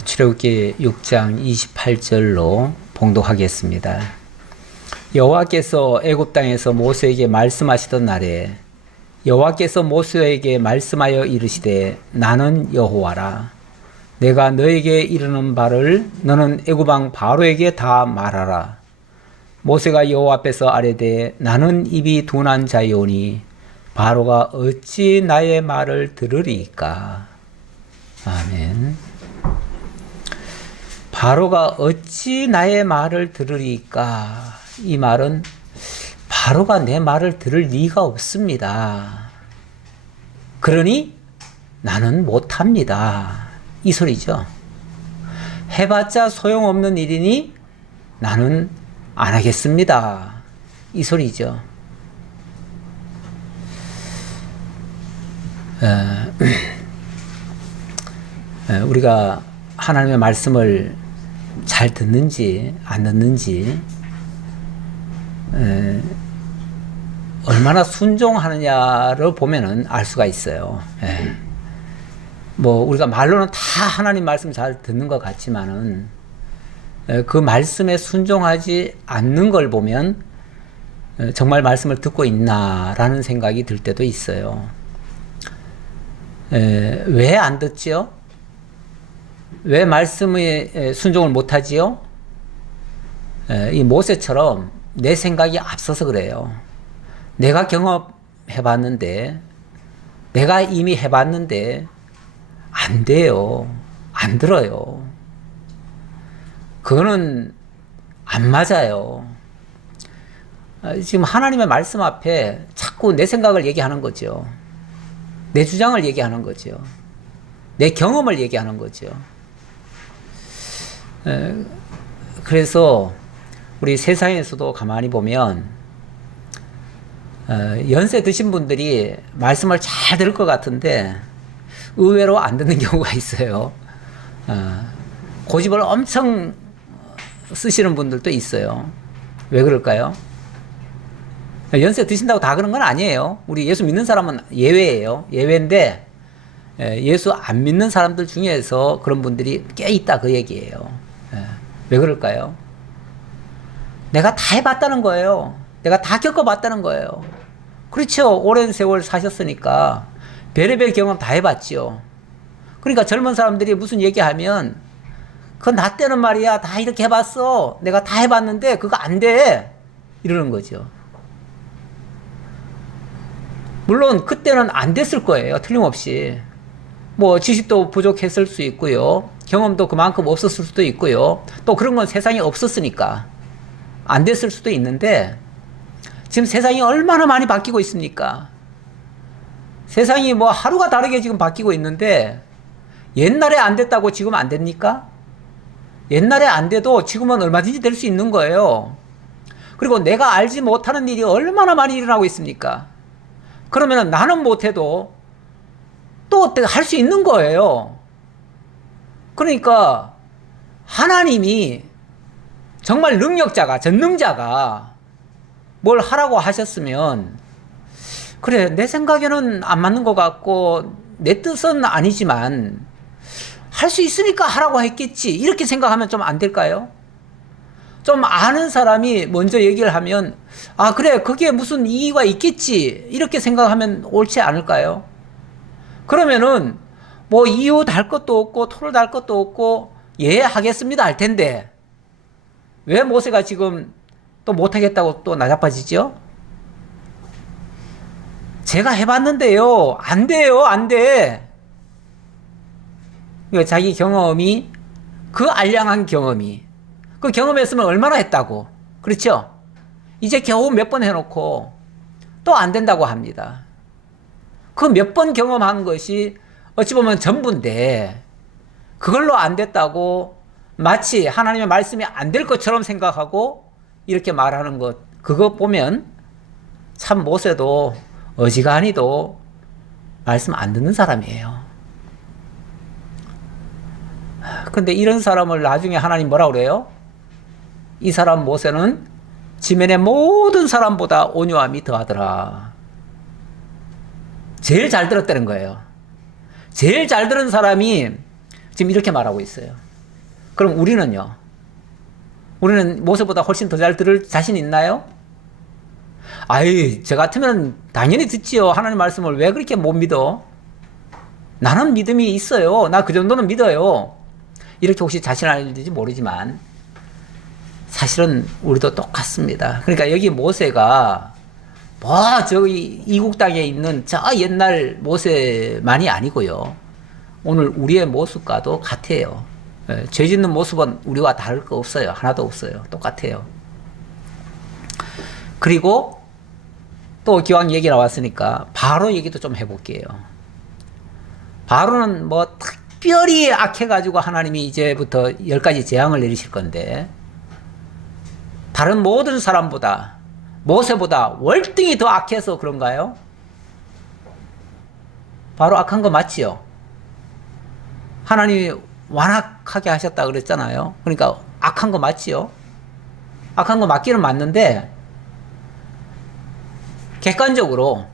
출애굽기 6장 28절로 봉독하겠습니다. 여호와께서 애굽 땅에서 모세에게 말씀하시던 날에 여호와께서 모세에게 말씀하여 이르시되 나는 여호와라. 내가 너에게 이르는 바를 너는 애굽 왕 바로에게 다 말하라. 모세가 여호와 앞에서 아뢰되 나는 입이 둔한 자이오니 바로가 어찌 나의 말을 들으리이까. 아멘. 바로가 어찌 나의 말을 들으리까. 이 말은 바로가 내 말을 들을 리가 없습니다. 그러니 나는 못합니다. 이 소리죠. 해봤자 소용없는 일이니 나는 안 하겠습니다. 이 소리죠. 우리가 하나님의 말씀을 잘 듣는지 안 듣는지 얼마나 순종하느냐를 보면은 알 수가 있어요. 뭐 우리가 말로는 다 하나님 말씀 잘 듣는 것 같지만은 그 말씀에 순종하지 않는 걸 보면 정말 말씀을 듣고 있나라는 생각이 들 때도 있어요. 왜 안 듣지요? 왜 말씀에 순종을 못하지요? 이 모세처럼 내 생각이 앞서서 그래요. 내가 경험해봤는데, 내가 이미 해봤는데 안 돼요. 안 들어요. 그거는 안 맞아요. 지금 하나님의 말씀 앞에 자꾸 내 생각을 얘기하는 거죠. 내 주장을 얘기하는 거죠. 내 경험을 얘기하는 거죠. 그래서 우리 세상에서도 가만히 보면 연세 드신 분들이 말씀을 잘 들을 것 같은데 의외로 안 듣는 경우가 있어요. 고집을 엄청 쓰시는 분들도 있어요. 왜 그럴까요? 연세 드신다고 다 그런 건 아니에요. 우리 예수 믿는 사람은 예외예요. 예외인데 예수 안 믿는 사람들 중에서 그런 분들이 꽤 있다 그 얘기예요. 왜 그럴까요? 내가 다 해봤다는 거예요. 내가 다 겪어봤다는 거예요. 그렇죠. 오랜 세월 사셨으니까 별의별 경험 다 해봤죠. 그러니까 젊은 사람들이 무슨 얘기하면 그건 나 때는 말이야 다 이렇게 해봤어. 내가 다 해봤는데 그거 안 돼. 이러는 거죠. 물론 그때는 안 됐을 거예요. 틀림없이. 뭐 지식도 부족했을 수 있고요. 경험도 그만큼 없었을 수도 있고요. 또 그런 건 세상에 없었으니까 안 됐을 수도 있는데 지금 세상이 얼마나 많이 바뀌고 있습니까? 세상이 뭐 하루가 다르게 지금 바뀌고 있는데 옛날에 안 됐다고 지금 안 됩니까? 옛날에 안 돼도 지금은 얼마든지 될 수 있는 거예요. 그리고 내가 알지 못하는 일이 얼마나 많이 일어나고 있습니까? 그러면 나는 못해도 또 할 수 있는 거예요. 그러니까 하나님이 정말 능력자가, 전능자가 뭘 하라고 하셨으면 그래 내 생각에는 안 맞는 것 같고 내 뜻은 아니지만 할 수 있으니까 하라고 했겠지 이렇게 생각하면 좀 안 될까요? 좀 아는 사람이 먼저 얘기를 하면 아 그래 거기에 무슨 이유가 있겠지 이렇게 생각하면 옳지 않을까요? 그러면은 뭐 이유 달 것도 없고 토를 달 것도 없고 예 하겠습니다 할 텐데 왜 모세가 지금 또 못하겠다고 또 나자빠지죠? 제가 해봤는데요 안 돼요 안 돼. 그러니까 자기 경험이 그 알량한 경험이 그 경험했으면 얼마나 했다고. 그렇죠? 이제 겨우 몇 번 해놓고 또 안 된다고 합니다. 그 몇 번 경험한 것이 어찌 보면 전부인데 그걸로 안 됐다고 마치 하나님의 말씀이 안 될 것처럼 생각하고 이렇게 말하는 것 그거 보면 참 모세도 어지간히도 말씀 안 듣는 사람이에요. 근데 이런 사람을 나중에 하나님 뭐라고 그래요? 이 사람 모세는 지면의 모든 사람보다 온유함이 더하더라. 제일 잘 들었다는 거예요. 제일 잘 들은 사람이 지금 이렇게 말하고 있어요. 그럼 우리는요? 우리는 모세보다 훨씬 더 잘 들을 자신 있나요? 아이, 저 같으면 당연히 듣지요. 하나님 말씀을 왜 그렇게 못 믿어? 나는 믿음이 있어요. 나 그 정도는 믿어요. 이렇게 혹시 자신할지 모르지만 사실은 우리도 똑같습니다. 그러니까 여기 모세가 저기 이국 땅에 있는 저 옛날 모세만이 아니고요. 오늘 우리의 모습과도 같아요. 죄 짓는 모습은 우리와 다를 거 없어요. 하나도 없어요. 똑같아요. 그리고 또 기왕 얘기 나왔으니까 바로 얘기도 좀 해볼게요. 바로는 뭐 특별히 악해가지고 하나님이 이제부터 10가지 재앙을 내리실 건데 다른 모든 사람보다 모세보다 월등히 더 악해서 그런가요? 바로 악한 거 맞지요? 하나님이 완악하게 하셨다 그랬잖아요. 그러니까 악한 거 맞지요? 악한 거 맞기는 맞는데 객관적으로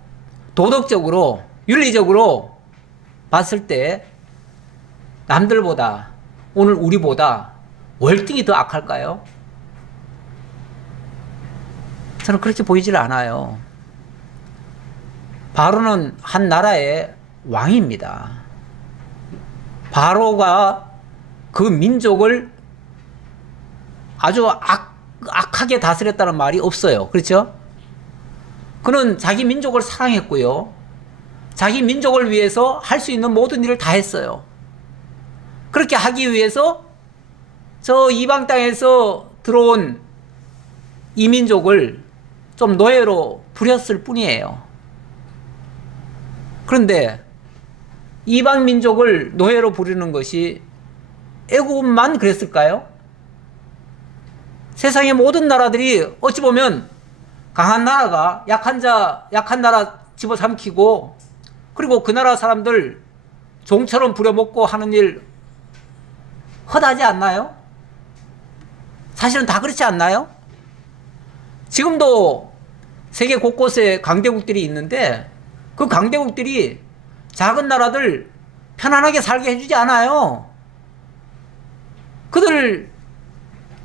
도덕적으로 윤리적으로 봤을 때 남들보다 오늘 우리보다 월등히 더 악할까요? 저는 그렇게 보이질 않아요. 바로는 한 나라의 왕입니다. 바로가 그 민족을 아주 악하게 다스렸다는 말이 없어요. 그렇죠? 그는 자기 민족을 사랑했고요. 자기 민족을 위해서 할 수 있는 모든 일을 다 했어요. 그렇게 하기 위해서 저 이방 땅에서 들어온 이민족을 좀 노예로 부렸을 뿐이에요. 그런데 이방 민족을 노예로 부리는 것이 애굽만 그랬을까요? 세상의 모든 나라들이 어찌 보면 강한 나라가 약한 나라 집어삼키고 그리고 그 나라 사람들 종처럼 부려먹고 하는 일 허다하지 않나요? 사실은 다 그렇지 않나요? 지금도 세계 곳곳에 강대국들이 있는데 그 강대국들이 작은 나라들 편안하게 살게 해주지 않아요. 그들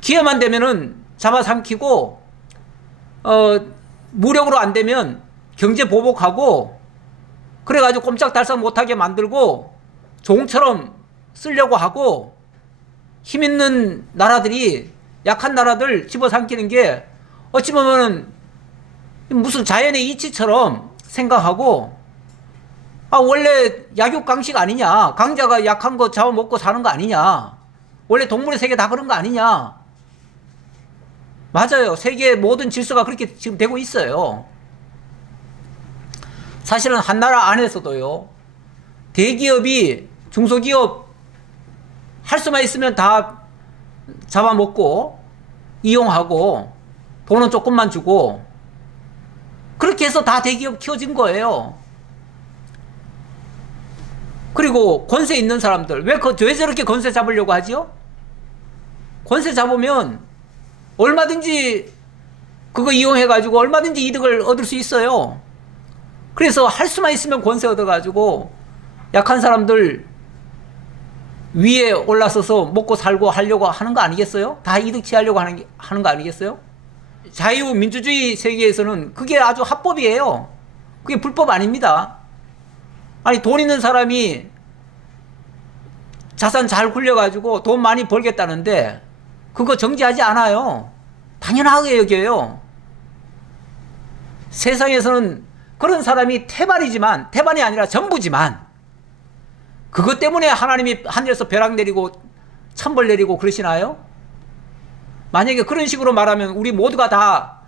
기회만 되면은 잡아삼키고 무력으로 안 되면 경제 보복하고 그래가지고 꼼짝달싹 못하게 만들고 종처럼 쓰려고 하고 힘 있는 나라들이 약한 나라들 집어삼키는 게 어찌 보면은 무슨 자연의 이치처럼 생각하고 원래 약육강식 아니냐, 강자가 약한 거 잡아먹고 사는 거 아니냐, 원래 동물의 세계 다 그런 거 아니냐. 맞아요. 세계의 모든 질서가 그렇게 지금 되고 있어요. 사실은 한 나라 안에서도요, 대기업이 중소기업 할 수만 있으면 다 잡아먹고 이용하고 돈은 조금만 주고 그렇게 해서 다 대기업 키워진 거예요. 그리고 권세 있는 사람들 왜 저렇게 권세 잡으려고 하지요? 권세 잡으면 얼마든지 그거 이용해가지고 얼마든지 이득을 얻을 수 있어요. 그래서 할 수만 있으면 권세 얻어가지고 약한 사람들 위에 올라서서 먹고 살고 하려고 하는 거 아니겠어요? 다 이득 취하려고 하는 거 아니겠어요? 자유민주주의 세계에서는 그게 아주 합법이에요. 그게 불법 아닙니다. 아니, 돈 있는 사람이 자산 잘 굴려가지고 돈 많이 벌겠다는데 그거 정지하지 않아요. 당연하게 여겨요. 세상에서는 그런 사람이 태반이 아니라 전부지만 그것 때문에 하나님이 하늘에서 벼락 내리고 천벌 내리고 그러시나요? 만약에 그런 식으로 말하면 우리 모두가 다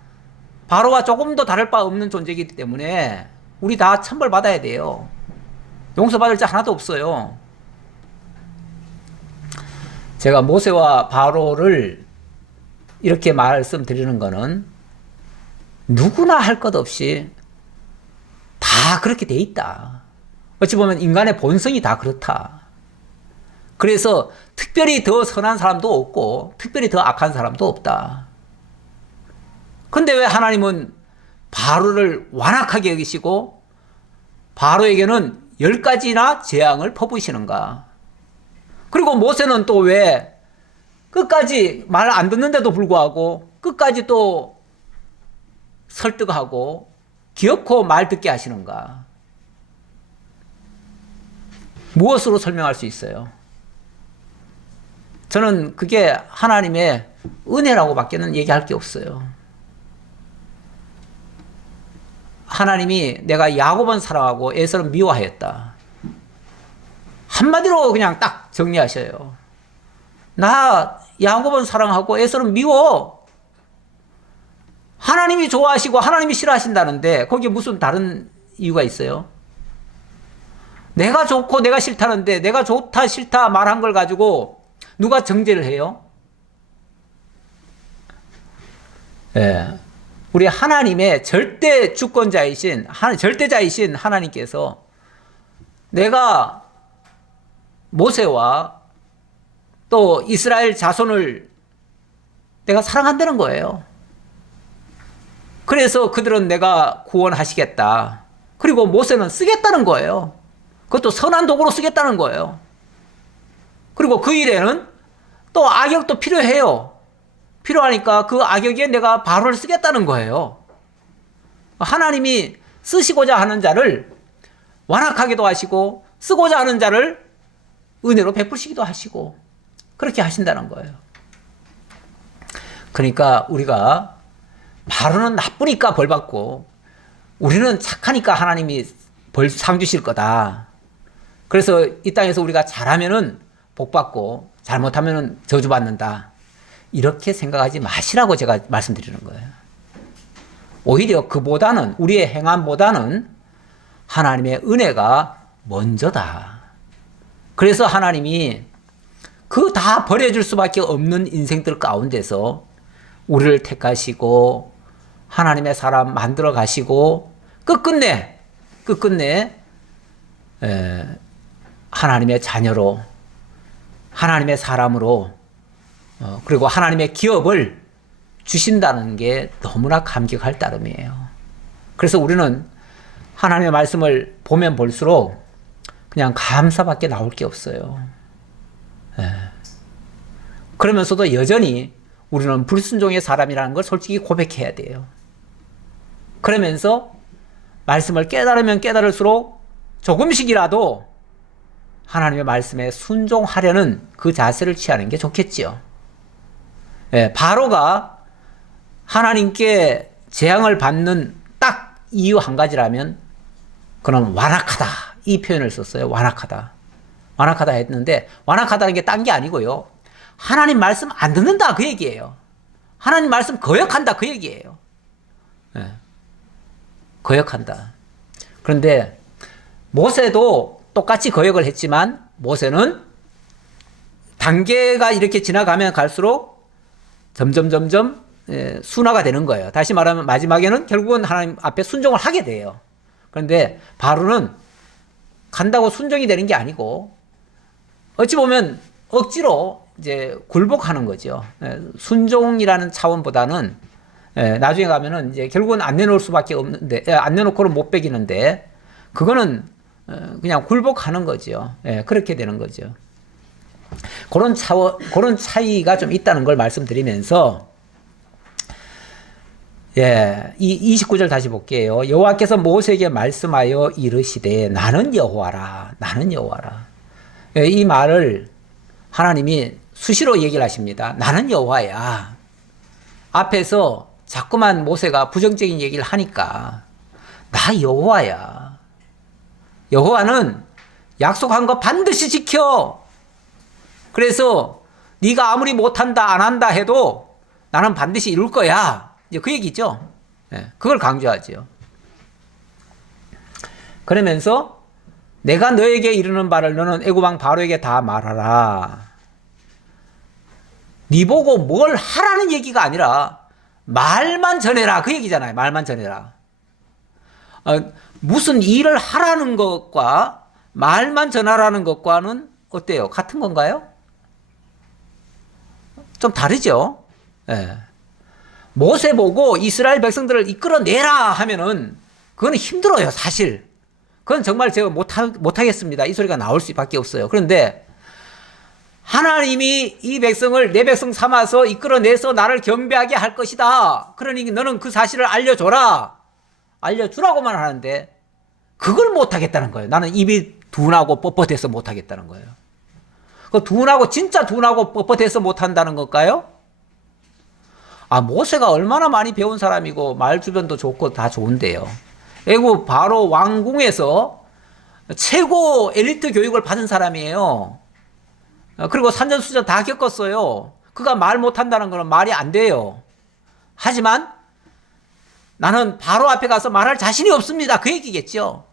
바로와 조금도 다를 바 없는 존재이기 때문에 우리 다 천벌 받아야 돼요. 용서받을 자 하나도 없어요. 제가 모세와 바로를 이렇게 말씀드리는 거는 누구나 할 것 없이 다 그렇게 돼 있다. 어찌 보면 인간의 본성이 다 그렇다. 그래서 특별히 더 선한 사람도 없고 특별히 더 악한 사람도 없다. 근데 왜 하나님은 바로를 완악하게 여기시고 바로에게는 10가지나 재앙을 퍼부으시는가? 그리고 모세는 또 왜 끝까지 말 안 듣는데도 불구하고 끝까지 또 설득하고 기어코 말 듣게 하시는가? 무엇으로 설명할 수 있어요? 저는 그게 하나님의 은혜라고밖에는 얘기할 게 없어요. 하나님이 내가 야곱은 사랑하고 에서는 미워하였다. 한마디로 그냥 딱 정리하셔요. 나 야곱은 사랑하고 에서는 미워. 하나님이 좋아하시고 하나님이 싫어하신다는데 거기에 무슨 다른 이유가 있어요? 내가 좋고 내가 싫다는데 내가 좋다 싫다 말한 걸 가지고 누가 정죄를 해요? 예. 우리 하나님의 절대 주권자이신, 절대자이신 하나님께서 내가 모세와 또 이스라엘 자손을 내가 사랑한다는 거예요. 그래서 그들은 내가 구원하시겠다. 그리고 모세는 쓰겠다는 거예요. 그것도 선한 도구로 쓰겠다는 거예요. 그리고 그 일에는 또 악역도 필요해요. 필요하니까 그 악역에 내가 바로를 쓰겠다는 거예요. 하나님이 쓰시고자 하는 자를 완악하게도 하시고 쓰고자 하는 자를 은혜로 베푸시기도 하시고 그렇게 하신다는 거예요. 그러니까 우리가 바로는 나쁘니까 벌 받고 우리는 착하니까 하나님이 상 주실 거다. 그래서 이 땅에서 우리가 잘하면은 복 받고 잘못하면은 저주 받는다. 이렇게 생각하지 마시라고 제가 말씀드리는 거예요. 오히려 그보다는 우리의 행함보다는 하나님의 은혜가 먼저다. 그래서 하나님이 그 다 버려줄 수밖에 없는 인생들 가운데서 우리를 택하시고 하나님의 사람 만들어 가시고 끝끝내 하나님의 자녀로 하나님의 사람으로 그리고 하나님의 기업을 주신다는 게 너무나 감격할 따름이에요. 그래서 우리는 하나님의 말씀을 보면 볼수록 그냥 감사밖에 나올 게 없어요. 그러면서도 여전히 우리는 불순종의 사람이라는 걸 솔직히 고백해야 돼요. 그러면서 말씀을 깨달으면 깨달을수록 조금씩이라도 하나님의 말씀에 순종하려는 그 자세를 취하는 게 좋겠지요. 바로가 하나님께 재앙을 받는 딱 이유 한 가지라면 그는 완악하다 이 표현을 썼어요. 완악하다 했는데 완악하다는 게 딴 게 아니고요. 하나님 말씀 안 듣는다 그 얘기예요. 하나님 말씀 거역한다 그 얘기예요. 거역한다. 그런데 모세도 똑같이 거역을 했지만 모세는 단계가 이렇게 지나가면 갈수록 점점 순화가 되는 거예요. 다시 말하면 마지막에는 결국은 하나님 앞에 순종을 하게 돼요. 그런데 바로는 간다고 순종이 되는 게 아니고 어찌 보면 억지로 이제 굴복하는 거죠. 순종이라는 차원보다는 나중에 가면은 이제 결국은 안 내놓을 수밖에 없는데 안 내놓고는 못 베기는데 그거는 그냥 굴복하는 거죠. 그렇게 되는 거죠. 그런 차이가 좀 있다는 걸 말씀드리면서 이 29절 다시 볼게요. 여호와께서 모세에게 말씀하여 이르시되 나는 여호와라. 이 말을 하나님이 수시로 얘기를 하십니다. 나는 여호와야. 앞에서 자꾸만 모세가 부정적인 얘기를 하니까 나 여호와야. 여호와는 약속한 거 반드시 지켜. 그래서 네가 아무리 못한다 안 한다 해도 나는 반드시 이룰 거야. 이제 그 얘기죠. 그걸 강조하죠. 그러면서 내가 너에게 이르는 바를 너는 애굽 왕 바로에게 다 말하라. 네 보고 뭘 하라는 얘기가 아니라 말만 전해라 그 얘기잖아요. 말만 전해라. 무슨 일을 하라는 것과 말만 전하라는 것과는 어때요? 같은 건가요? 좀 다르죠. 모세 보고 이스라엘 백성들을 이끌어내라 하면은 그거는 힘들어요. 사실 그건 정말 제가 못하겠습니다 이 소리가 나올 수밖에 없어요. 그런데 하나님이 이 백성을 내 백성 삼아서 이끌어내서 나를 경배하게 할 것이다. 그러니 너는 그 사실을 알려줘라. 알려주라고만 하는데 그걸 못하겠다는 거예요. 나는 입이 둔하고 뻣뻣해서 못하겠다는 거예요. 그 둔하고 진짜 둔하고 뻣뻣해서 못한다는 걸까요? 모세가 얼마나 많이 배운 사람이고 말 주변도 좋고 다 좋은데요. 애굽 바로 왕궁에서 최고 엘리트 교육을 받은 사람이에요. 그리고 산전수전 다 겪었어요. 그가 말 못한다는 것은 말이 안 돼요. 하지만 나는 바로 앞에 가서 말할 자신이 없습니다. 그 얘기겠죠.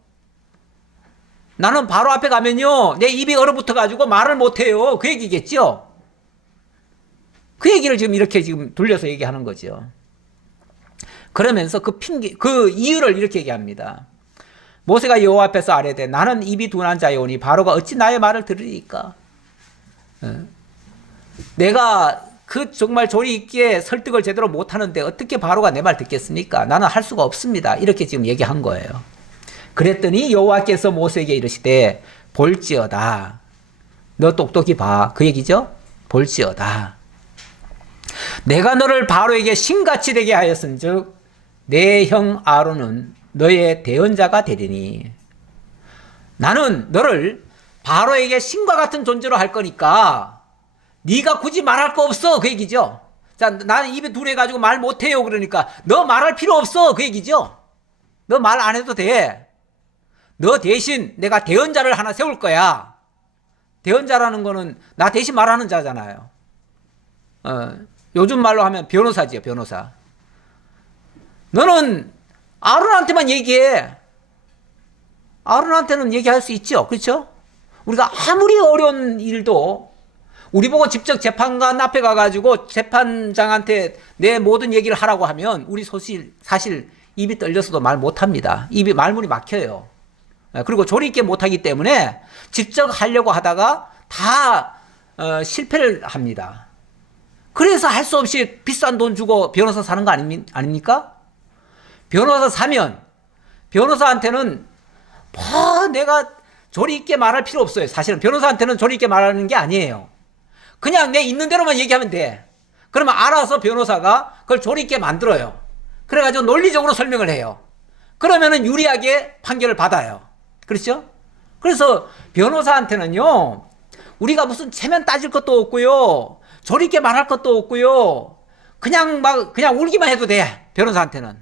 나는 바로 앞에 가면요 내 입이 얼어붙어가지고 말을 못해요. 그 얘기겠죠. 그 얘기를 지금 이렇게 지금 돌려서 얘기하는 거죠. 그러면서 그 이유를 이렇게 얘기합니다. 모세가 여호와 앞에서 아뢰되 나는 입이 둔한 자이오니 바로가 어찌 나의 말을 들으리까? 내가 정말 조리 있게 설득을 제대로 못하는데 어떻게 바로가 내 말 듣겠습니까? 나는 할 수가 없습니다. 이렇게 지금 얘기한 거예요. 그랬더니 여호와께서 모세에게 이르시되 볼지어다. 너 똑똑히 봐. 그 얘기죠? 볼지어다. 내가 너를 바로에게 신같이 되게 하였은즉 내 형 아론은 너의 대언자가 되리니 나는 너를 바로에게 신과 같은 존재로 할 거니까 네가 굳이 말할 거 없어. 그 얘기죠. 자, 나는 입에 둔해가지고 말 못해요. 그러니까 너 말할 필요 없어. 그 얘기죠. 너 말 안 해도 돼. 너 대신 내가 대언자를 하나 세울 거야. 대언자라는 거는 나 대신 말하는 자잖아요. 요즘 말로 하면 변호사지요. 변호사. 너는 아론한테만 얘기해. 아론한테는 얘기할 수 있죠. 그렇죠? 우리가 아무리 어려운 일도 우리 보고 직접 재판관 앞에 가가지고 재판장한테 내 모든 얘기를 하라고 하면 우리 사실 입이 떨려서도 말 못합니다. 입이 말문이 막혀요. 그리고 조리 있게 못하기 때문에 직접 하려고 하다가 다 실패를 합니다. 그래서 할 수 없이 비싼 돈 주고 변호사 사는 거 아닙니까? 변호사 사면 변호사한테는 내가 조리 있게 말할 필요 없어요. 사실은 변호사한테는 조리 있게 말하는 게 아니에요. 그냥 내 있는 대로만 얘기하면 돼. 그러면 알아서 변호사가 그걸 조리 있게 만들어요. 그래가지고 논리적으로 설명을 해요. 그러면은 유리하게 판결을 받아요. 그렇죠? 그래서 변호사한테는요, 우리가 무슨 체면 따질 것도 없고요, 조리 있게 말할 것도 없고요, 그냥 울기만 해도 돼. 변호사한테는.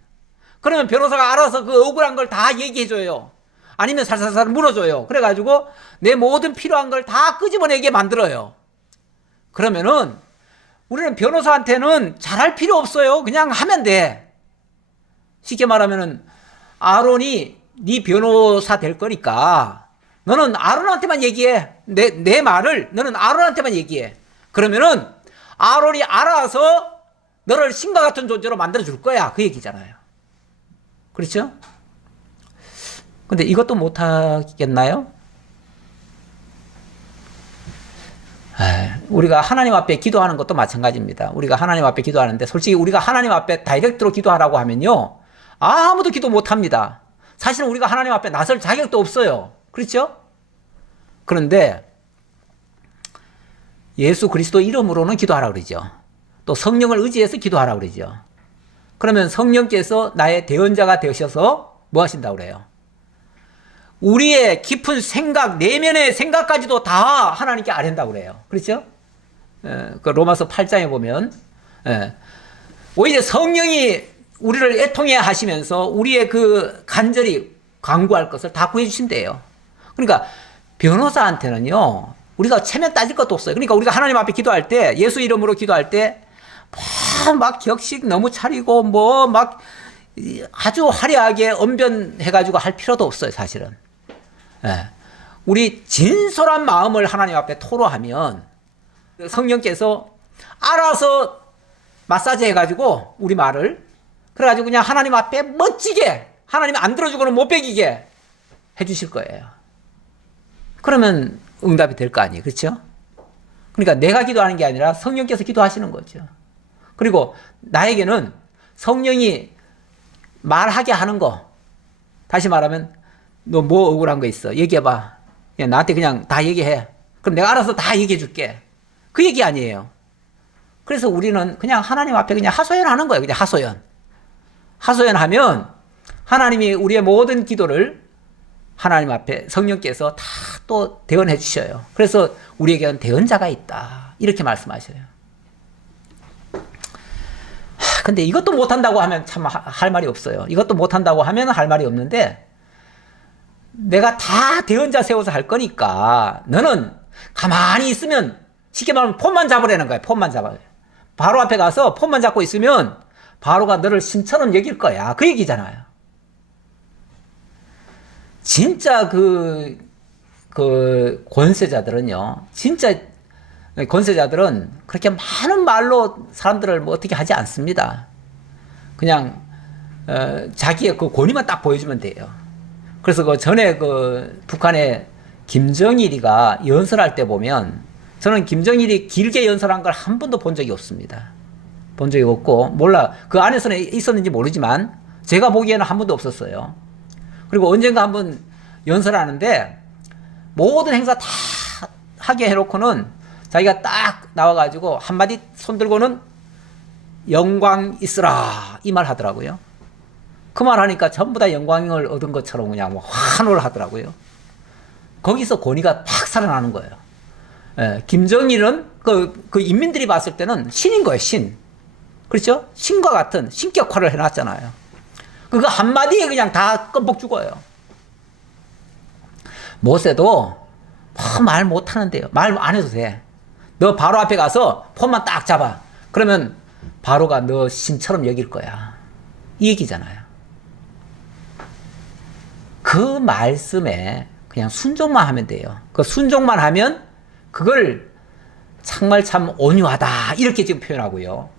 그러면 변호사가 알아서 그 억울한 걸 다 얘기해줘요. 아니면 살살살 물어줘요. 그래가지고 내 모든 필요한 걸 다 끄집어내게 만들어요. 그러면은 우리는 변호사한테는 잘할 필요 없어요. 그냥 하면 돼. 쉽게 말하면은 아론이 네 변호사 될 거니까 너는 아론한테만 얘기해. 내 말을 너는 아론한테만 얘기해. 그러면은 아론이 알아서 너를 신과 같은 존재로 만들어 줄 거야. 그 얘기잖아요. 그렇죠? 근데 이것도 못 하겠나요? 우리가 하나님 앞에 기도하는 것도 마찬가지입니다. 우리가 하나님 앞에 기도하는데 솔직히 우리가 하나님 앞에 다이렉트로 기도하라고 하면요, 아무도 기도 못 합니다. 사실은 우리가 하나님 앞에 나설 자격도 없어요. 그렇죠? 그런데 예수 그리스도 이름으로는 기도하라고 그러죠. 또 성령을 의지해서 기도하라고 그러죠. 그러면 성령께서 나의 대언자가 되셔서 뭐 하신다고 그래요? 우리의 깊은 생각, 내면의 생각까지도 다 하나님께 아뢰는다고 그래요. 그렇죠? 그 로마서 8장에 보면 오히려 성령이 우리를 애통해 하시면서 우리의 그 간절히 간구할 것을 다 구해 주신대요. 그러니까 변호사한테는요, 우리가 체면 따질 것도 없어요. 그러니까 우리가 하나님 앞에 기도할 때, 예수 이름으로 기도할 때 막 격식 너무 차리고 막 아주 화려하게 언변해가지고 할 필요도 없어요. 사실은. 우리 진솔한 마음을 하나님 앞에 토로하면 성령께서 알아서 마사지 해가지고 우리 말을, 그래가지고 그냥 하나님 앞에 멋지게, 하나님이 안 들어주고는 못 베기게 해주실 거예요. 그러면 응답이 될 거 아니에요. 그렇죠? 그러니까 내가 기도하는 게 아니라 성령께서 기도하시는 거죠. 그리고 나에게는 성령이 말하게 하는 거, 다시 말하면 너 뭐 억울한 거 있어? 얘기해봐. 나한테 그냥 다 얘기해. 그럼 내가 알아서 다 얘기해 줄게. 그 얘기 아니에요. 그래서 우리는 그냥 하나님 앞에 그냥 하소연하는 거예요. 그냥 하소연. 하소연하면 하나님이 우리의 모든 기도를 하나님 앞에 성령께서 다 또 대언해 주셔요. 그래서 우리에게는 대언자가 있다. 이렇게 말씀하셔요. 근데 이것도 못한다고 하면 참 할 말이 없어요. 이것도 못한다고 하면 할 말이 없는데, 내가 다 대언자 세워서 할 거니까 너는 가만히 있으면, 쉽게 말하면 폰만 잡으라는 거예요. 폰만 잡아요. 바로 앞에 가서 폰만 잡고 있으면 바로가 너를 신처럼 여길 거야. 그 얘기잖아요. 진짜 그 권세자들은요, 진짜 권세자들은 그렇게 많은 말로 사람들을 뭐 어떻게 하지 않습니다. 그냥 자기의 그 권위만 딱 보여주면 돼요. 그래서 그 전에 그 북한의 김정일이가 연설할 때 보면, 저는 김정일이 길게 연설한 걸 한 번도 본 적이 없습니다. 본 적이 없고, 몰라, 그 안에서는 있었는지 모르지만 제가 보기에는 한 번도 없었어요. 그리고 언젠가 한번 연설하는데 모든 행사 다 하게 해놓고는 자기가 딱 나와가지고 한마디 손들고는 영광 있으라 이 말 하더라고요. 그 말 하니까 전부 다 영광을 얻은 것처럼 그냥 뭐 환호를 하더라고요. 거기서 권위가 팍 살아나는 거예요. 예, 김정일은 그 인민들이 봤을 때는 신인 거예요, 신. 그렇죠? 신과 같은 신격화를 해놨잖아요. 그거 한마디에 그냥 다 껌뻑 죽어요. 모세도 말 못하는데요. 말 안 해도 돼. 너 바로 앞에 가서 폰만 딱 잡아. 그러면 바로가 너 신처럼 여길 거야. 이 얘기잖아요. 그 말씀에 그냥 순종만 하면 돼요. 그 순종만 하면 그걸 정말 참 온유하다 이렇게 지금 표현하고요.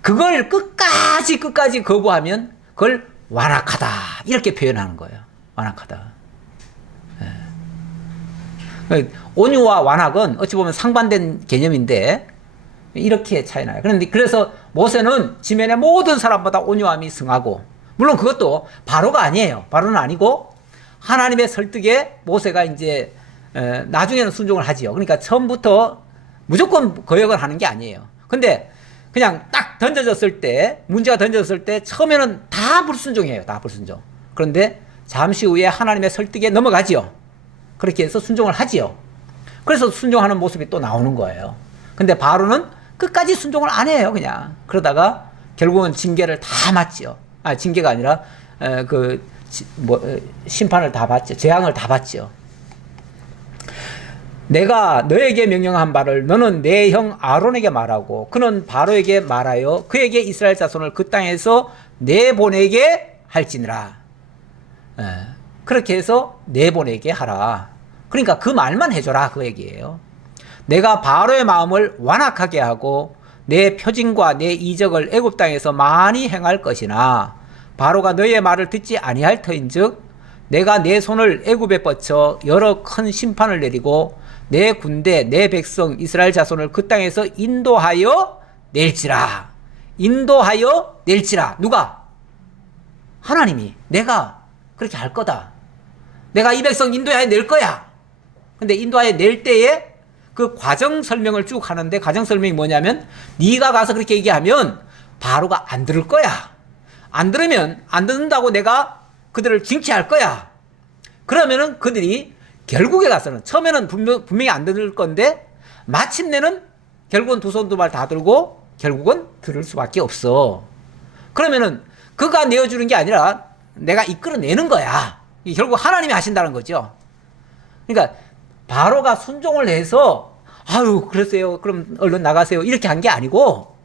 그걸 끝까지 거부하면 그걸 완악하다 이렇게 표현하는 거예요. 완악하다. 네. 온유와 완악은 어찌 보면 상반된 개념인데 이렇게 차이 나요. 그런데 그래서 모세는 지면의 모든 사람보다 온유함이 승하고, 물론 그것도 바로가 아니에요. 바로는 아니고 하나님의 설득에 모세가 이제 나중에는 순종을 하지요. 그러니까 처음부터 무조건 거역을 하는 게 아니에요. 근데 그냥 딱 던져졌을 때, 문제가 던져졌을 때 처음에는 다 불순종이에요. 다 불순종. 그런데 잠시 후에 하나님의 설득에 넘어가지요. 그렇게 해서 순종을 하지요. 그래서 순종하는 모습이 또 나오는 거예요. 근데 바로는 끝까지 순종을 안 해요, 그냥. 그러다가 결국은 징계를 다 맞지요. 징계가 아니라 심판을 다 받죠. 재앙을 다 받죠. 내가 너에게 명령한 바를 너는 내 형 아론에게 말하고 그는 바로에게 말하여 그에게 이스라엘 자손을 그 땅에서 내보내게 할지니라. 그렇게 해서 내보내게 하라. 그러니까 그 말만 해줘라 그 얘기예요. 내가 바로의 마음을 완악하게 하고 내 표징과 내 이적을 애굽 땅에서 많이 행할 것이나 바로가 너의 말을 듣지 아니할 터인즉 내가 내 손을 애굽에 뻗쳐 여러 큰 심판을 내리고 내 군대 내 백성 이스라엘 자손을 그 땅에서 인도하여 낼지라. 인도하여 낼지라. 누가? 하나님이. 내가 그렇게 할 거다. 내가 이 백성 인도하여 낼 거야. 근데 인도하여 낼 때에 그 과정 설명을 쭉 하는데, 과정 설명이 뭐냐면 네가 가서 그렇게 얘기하면 바로가 안 들을 거야. 안 들으면 안 듣는다고 내가 그들을 징계할 거야. 그러면은 그들이 결국에 가서는, 처음에는 분명히 안 들을 건데 마침내는 결국은 두 손 두 발 다 들고 결국은 들을 수밖에 없어. 그러면은 그가 내어주는 게 아니라 내가 이끌어내는 거야. 결국 하나님이 하신다는 거죠. 그러니까 바로가 순종을 해서 아유 그러세요, 그럼 얼른 나가세요 이렇게 한 게 아니고,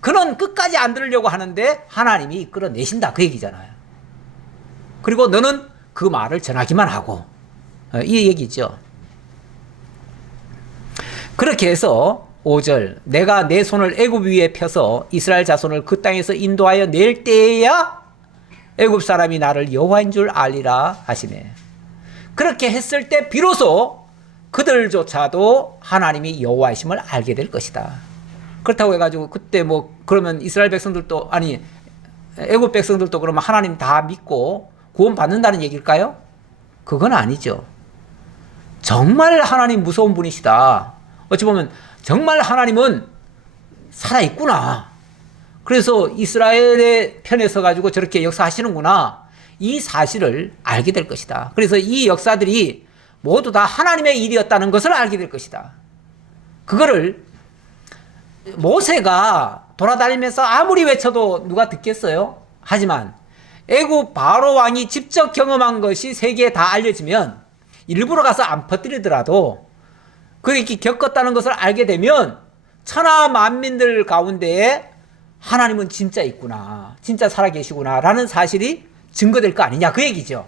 그는 끝까지 안 들으려고 하는데 하나님이 이끌어내신다 그 얘기잖아요. 그리고 너는 그 말을 전하기만 하고, 이 얘기죠. 그렇게 해서 5절 내가 내 손을 애굽 위에 펴서 이스라엘 자손을 그 땅에서 인도하여 낼 때에야 애굽 사람이 나를 여호와인 줄 알리라 하시네. 그렇게 했을 때 비로소 그들조차도 하나님이 여호와이심을 알게 될 것이다. 그렇다고 해가지고 그때 뭐 그러면 이스라엘 백성들도, 아니 애굽 백성들도 그러면 하나님 다 믿고 구원 받는다는 얘기일까요? 그건 아니죠. 정말 하나님 무서운 분이시다. 어찌 보면 정말 하나님은 살아있구나. 그래서 이스라엘의 편에 서가지고 저렇게 역사하시는구나. 이 사실을 알게 될 것이다. 그래서 이 역사들이 모두 다 하나님의 일이었다는 것을 알게 될 것이다. 그거를 모세가 돌아다니면서 아무리 외쳐도 누가 듣겠어요? 하지만 애굽 바로 왕이 직접 경험한 것이 세계에 다 알려지면 일부러 가서 안 퍼뜨리더라도 그렇게 겪었다는 것을 알게 되면 천하 만민들 가운데에 하나님은 진짜 있구나, 진짜 살아계시구나 라는 사실이 증거될 거 아니냐, 그 얘기죠.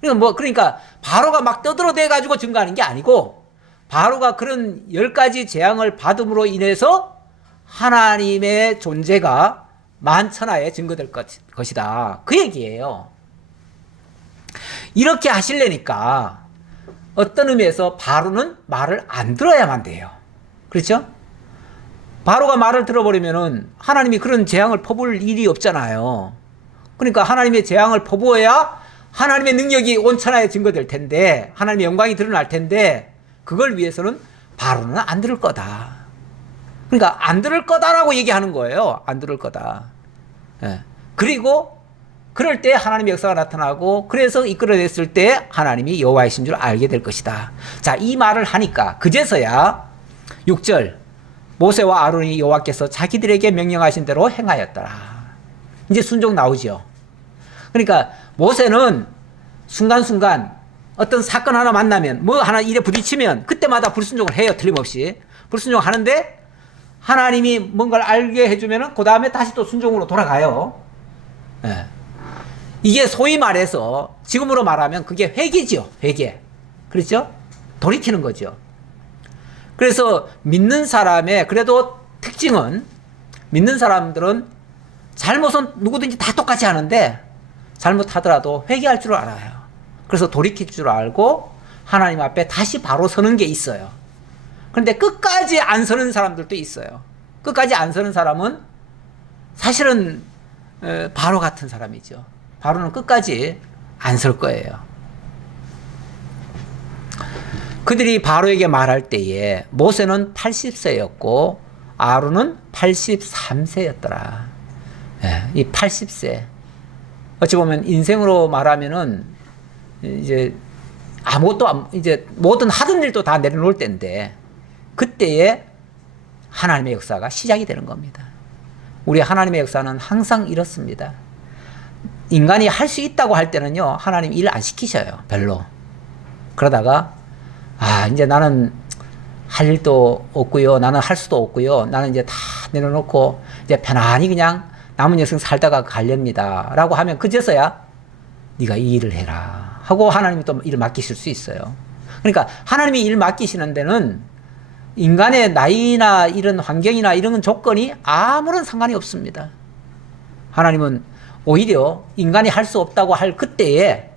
그러니까 바로가 막 떠들어대 가지고 증거하는 게 아니고, 바로가 그런 10가지 재앙을 받음으로 인해서 하나님의 존재가 만천하에 증거될 것이다, 그 얘기예요. 이렇게 하시려니까 어떤 의미에서 바로는 말을 안 들어야만 돼요. 그렇죠? 바로가 말을 들어버리면은 하나님이 그런 재앙을 퍼부을 일이 없잖아요. 그러니까 하나님의 재앙을 퍼부어야 하나님의 능력이 온 천하에 증거될 텐데, 하나님의 영광이 드러날 텐데, 그걸 위해서는 바로는 안 들을 거다. 그러니까 안 들을 거다라고 얘기하는 거예요. 안 들을 거다. 예. 그리고 그럴 때 하나님의 역사가 나타나고, 그래서 이끌어냈을 때 하나님이 여호와이신 줄 알게 될 것이다. 자, 이 말을 하니까 그제서야 6절 모세와 아론이 여호와께서 자기들에게 명령하신 대로 행하였더라. 이제 순종 나오죠. 그러니까 모세는 순간순간 어떤 사건 하나 만나면, 뭐 하나 일에 부딪히면 그때마다 불순종을 해요. 틀림없이 불순종하는데, 하나님이 뭔가를 알게 해주면은 그 다음에 다시 또 순종으로 돌아가요. 예. 이게 소위 말해서 지금으로 말하면 그게 회개죠. 회개. 그렇죠? 돌이키는 거죠. 그래서 믿는 사람의 그래도 특징은, 믿는 사람들은 잘못은 누구든지 다 똑같이 하는데 잘못하더라도 회개할 줄 알아요. 그래서 돌이킬 줄 알고 하나님 앞에 다시 바로 서는 게 있어요. 그런데 끝까지 안 서는 사람들도 있어요. 끝까지 안 서는 사람은 사실은 바로 같은 사람이죠. 바로는 끝까지 안 설 거예요. 그들이 바로에게 말할 때에 모세는 80세였고 아론은 83세였더라. 예, 이 80세. 어찌 보면 인생으로 말하면은 이제 아무것도, 이제 모든 하던 일도 다 내려놓을 때인데, 그때에 하나님의 역사가 시작이 되는 겁니다. 우리 하나님의 역사는 항상 이렇습니다. 인간이 할 수 있다고 할 때는요, 하나님 일 안 시키셔요. 별로. 그러다가 이제 나는 할 일도 없고요, 나는 할 수도 없고요, 나는 이제 다 내려놓고 이제 편안히 그냥 남은 여생 살다가 가렵니다 라고 하면 그제서야 네가 이 일을 해라 하고 하나님이 또 일을 맡기실 수 있어요. 그러니까 하나님이 일 맡기시는 데는 인간의 나이나 이런 환경이나 이런 조건이 아무런 상관이 없습니다. 하나님은 오히려 인간이 할 수 없다고 할 그때에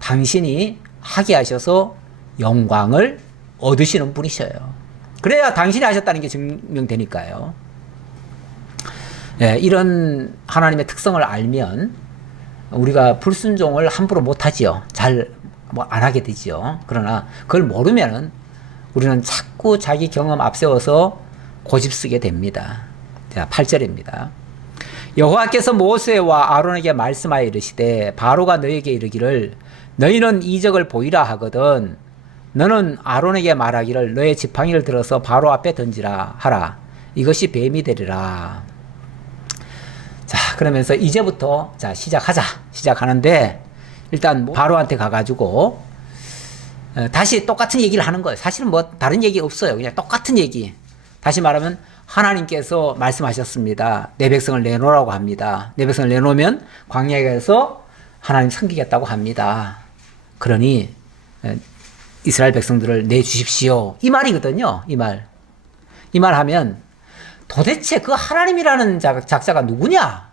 당신이 하게 하셔서 영광을 얻으시는 분이셔요. 그래야 당신이 하셨다는 게 증명되니까요. 예, 이런 하나님의 특성을 알면 우리가 불순종을 함부로 못하지요. 잘 안 하게 되지요. 그러나 그걸 모르면은 우리는 자꾸 자기 경험 앞세워서 고집 쓰게 됩니다. 자, 8절입니다. 여호와께서 모세와 아론에게 말씀하여 이르시되 바로가 너에게 이르기를 너희는 이적을 보이라 하거든 너는 아론에게 말하기를 너의 지팡이를 들어서 바로 앞에 던지라 하라. 이것이 뱀이 되리라. 자, 그러면서 이제부터 자 시작하는데, 일단 바로한테 가가지고 다시 똑같은 얘기를 하는 거예요. 사실은 뭐 다른 얘기 없어요. 그냥 똑같은 얘기. 다시 말하면 하나님께서 말씀하셨습니다. 내 백성을 내놓으라고 합니다. 내 백성을 내놓으면 광야에서 하나님 섬기겠다고 합니다. 그러니 이스라엘 백성들을 내주십시오. 이 말이거든요. 이 말 하면 도대체 그 하나님이라는 작자가 누구냐?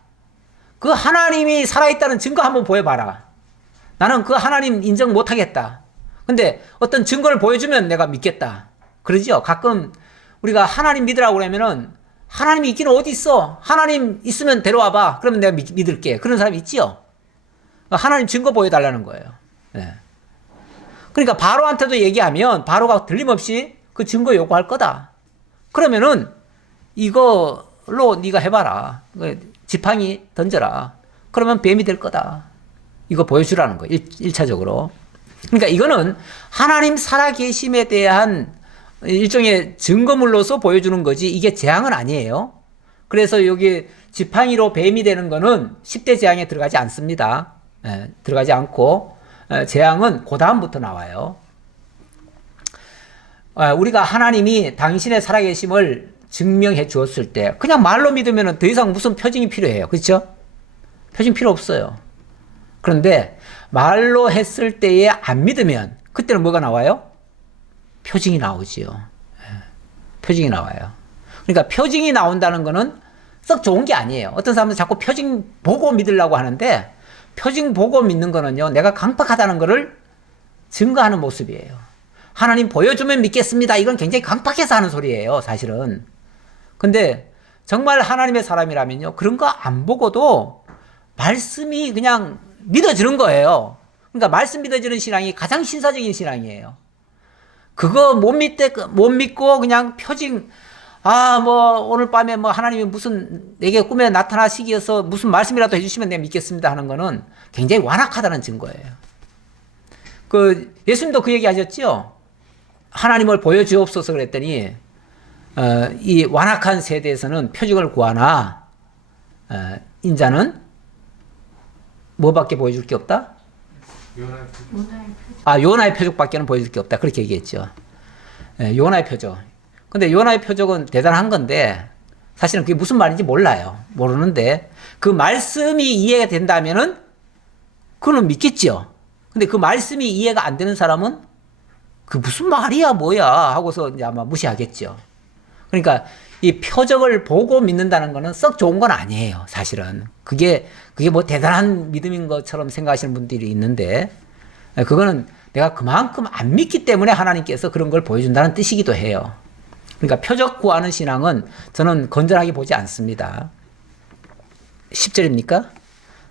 그 하나님이 살아있다는 증거 한번 보여봐라. 나는 그 하나님 인정 못하겠다. 근데 어떤 증거를 보여주면 내가 믿겠다. 그러죠? 가끔 우리가 하나님 믿으라고 그러면은 하나님이 있기는 어디 있어? 하나님 있으면 데려와봐. 그러면 내가 믿을게. 그런 사람이 있지요? 하나님 증거 보여달라는 거예요. 네. 그러니까 바로한테도 얘기하면 바로가 틀림없이 그 증거 요구할 거다. 그러면은 이걸로 네가 해봐라. 지팡이 던져라. 그러면 뱀이 될 거다. 이거 보여주라는 거예요. 1차적으로. 그러니까 이거는 하나님 살아계심에 대한 일종의 증거물로서 보여주는 거지 이게 재앙은 아니에요. 그래서 여기 지팡이로 뱀이 되는 거는 10대 재앙에 들어가지 않습니다. 들어가지 않고 재앙은 그 다음부터 나와요. 우리가 하나님이 당신의 살아계심을 증명해 주었을 때 그냥 말로 믿으면 더 이상 무슨 표징이 필요해요. 그렇죠? 표징 필요 없어요. 그런데 말로 했을 때에 안 믿으면 그때는 뭐가 나와요? 표징이 나오지요. 표징이 나와요. 그러니까 표징이 나온다는 거는 썩 좋은 게 아니에요. 어떤 사람은 자꾸 표징 보고 믿으려고 하는데 표징 보고 믿는 거는요, 내가 강박하다는 거를 증거하는 모습이에요. 하나님 보여주면 믿겠습니다. 이건 굉장히 강박해서 하는 소리예요, 사실은. 근데 정말 하나님의 사람이라면요, 그런 거 안 보고도 말씀이 그냥 믿어지는 거예요. 그러니까 말씀 믿어지는 신앙이 가장 신사적인 신앙이에요. 그거 못 믿고 그냥 표징, 오늘 밤에 하나님이 무슨 내게 꿈에 나타나시기여서 무슨 말씀이라도 해주시면 내가 믿겠습니다 하는 거는 굉장히 완악하다는 증거예요. 예수님도 그 얘기 하셨죠? 하나님을 보여주옵소서 그랬더니, 이 완악한 세대에서는 표징을 구하나, 인자는 뭐밖에 보여줄 게 없다? 요나의 표적밖에는 보여줄 게 없다. 그렇게 얘기했죠. 요나의 표적. 근데 요나의 표적은 대단한 건데 사실은 그게 무슨 말인지 몰라요. 모르는데 그 말씀이 이해가 된다면은 그는 믿겠죠. 근데 그 말씀이 이해가 안 되는 사람은 그 무슨 말이야 뭐야 하고서 이제 아마 무시하겠죠. 그러니까 이 표적을 보고 믿는다는 거는 썩 좋은 건 아니에요. 사실은 그게 뭐 대단한 믿음인 것처럼 생각하시는 분들이 있는데 그거는 내가 그만큼 안 믿기 때문에 하나님께서 그런 걸 보여준다는 뜻이기도 해요. 그러니까 표적 구하는 신앙은 저는 건전하게 보지 않습니다. 10절입니까?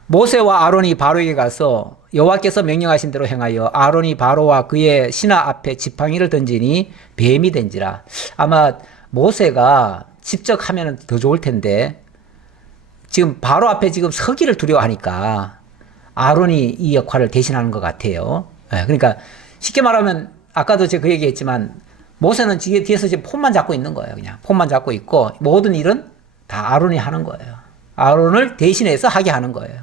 모세와 아론이 바로에게 가서 여호와께서 명령하신 대로 행하여 아론이 바로와 그의 신하 앞에 지팡이를 던지니 뱀이 된지라. 아마 모세가 직접 하면 더 좋을 텐데 지금 바로 앞에 지금 서기를 두려워하니까 아론이 이 역할을 대신하는 것 같아요. 그러니까 쉽게 말하면 아까도 제가 그 얘기했지만 모세는 뒤에서 지금 폰만 잡고 있는 거예요. 그냥 폰만 잡고 있고 모든 일은 다 아론이 하는 거예요. 아론을 대신해서 하게 하는 거예요.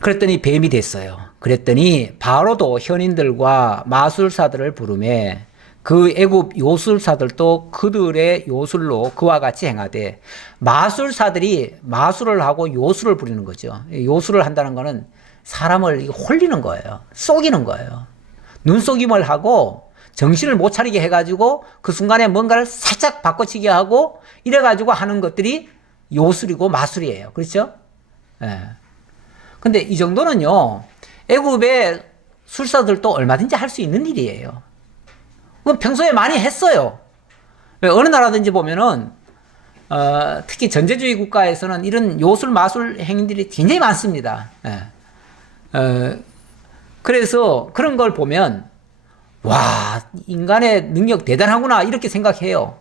그랬더니 뱀이 됐어요. 그랬더니 바로도 현인들과 마술사들을 부르매 그 애굽 요술사들도 그들의 요술로 그와 같이 행하되 마술사들이 마술을 하고 요술을 부리는 거죠. 요술을 한다는 거는 사람을 홀리는 거예요. 속이는 거예요. 눈속임을 하고 정신을 못 차리게 해가지고 그 순간에 뭔가를 살짝 바꿔치게 하고 이래가지고 하는 것들이 요술이고 마술이에요. 그렇죠? 예. 근데 이 정도는요, 애굽의 술사들도 얼마든지 할 수 있는 일이에요. 그건 평소에 많이 했어요. 어느 나라든지 보면은, 특히 전제주의 국가에서는 이런 요술, 마술 행위들이 굉장히 많습니다. 예. 그래서 그런 걸 보면, 와, 인간의 능력 대단하구나, 이렇게 생각해요.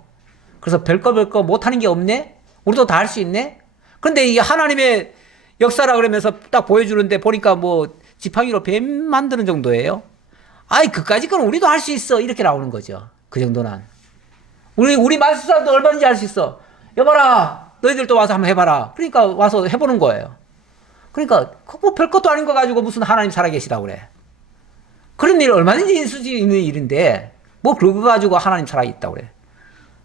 그래서 별거 못하는 게 없네? 우리도 다 할 수 있네? 그런데 이 하나님의 역사라 그러면서 딱 보여주는데 보니까 지팡이로 뱀 만드는 정도예요. 그까짓 건 우리도 할 수 있어. 이렇게 나오는 거죠. 그 정도는. 우리 마술사도 얼마든지 할 수 있어. 여봐라. 너희들도 와서 한번 해봐라. 그러니까 와서 해보는 거예요. 그러니까, 별것도 아닌 거 가지고 무슨 하나님 살아계시다고 그래. 그런 일 얼마든지 있을 수 있는 일인데, 그거 가지고 하나님 살아있다고 그래.